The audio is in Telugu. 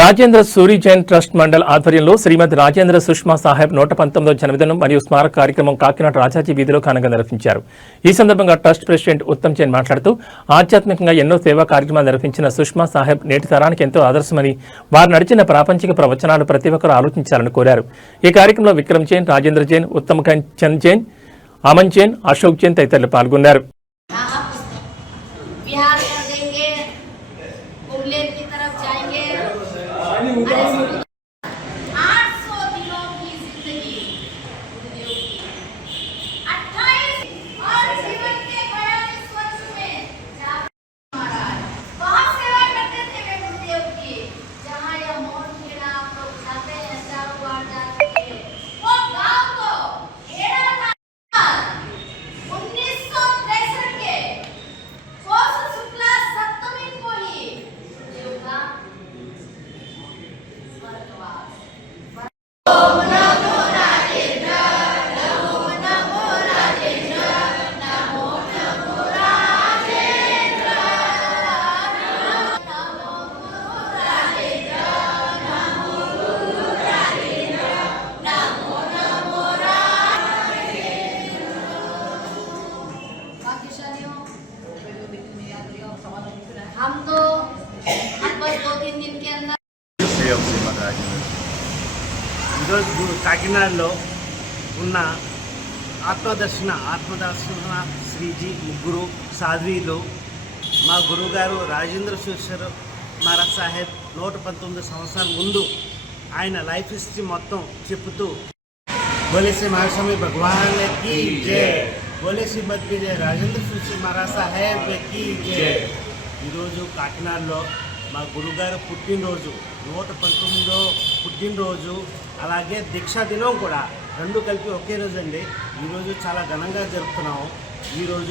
రాజేంద్ర సూరి జైన్ ట్రస్ట్ మండల్ ఆధ్వర్యంలో శ్రీమతి రాజేంద్ర సుష్మా సాహెబ్ నూట పంతొమ్మిదో జన్మదినం మరియు స్మారక కార్యక్రమం కాకినాడ రాజాజీ వీధిలో ఘనంగా నిర్వహించారు. ఈ సందర్భంగా ట్రస్ట్ ప్రెసిడెంట్ ఉత్తమ్ జైన్ మాట్లాడుతూ ఆధ్యాత్మికంగా ఎన్నో సేవా కార్యక్రమాలు నిర్వహించిన సుష్మా సాహెబ్ నేటి తరానికి ఎంతో ఆదర్శమని వారు నడిచిన ప్రాపంచిక ప్రవచనాలు ప్రతి ఒక్కరూ ఆలోచించాలని కోరారు. ఈ కార్యక్రమంలో విక్రమ్ జైన్ రాజేంద్ర జైన్ ఉత్తమ్ చంద్ జైన్ అమన్ జైన్ అశోక్ జైన్ తదితరులు పాల్గొన్నారు. कुमलेर की तरफ़ जाएँगे। ఈరోజు కాకినాడలో ఉన్న ఆత్మదర్శన ఆత్మదర్శన శ్రీజీ ముగ్గురు సాధ్వీలు మా గురువుగారు రాజేంద్ర శేషర్ మహారాజ్ సాహెబ్ నూట పంతొమ్మిది సంవత్సరాల ముందు ఆయన లైఫ్ హిస్టరీ మొత్తం చెప్తూ బోలేశ్రీ మహాస్వామి భగవాన్కి జయ బోలేశ్రీ బతికి జయ రాజేంద్ర శేషర్ మహారాజ్ సాహెబ్కి జయ ఈరోజు కాకినాడలో మా గురుగారు పుట్టినరోజు నూట పంతొమ్మిదో పుట్టినరోజు అలాగే దీక్షా దినం కూడా. రెండు కలిపి ఒకే రోజు అండి. ఈరోజు చాలా ఘనంగా జరుపుతున్నాము. ఈరోజు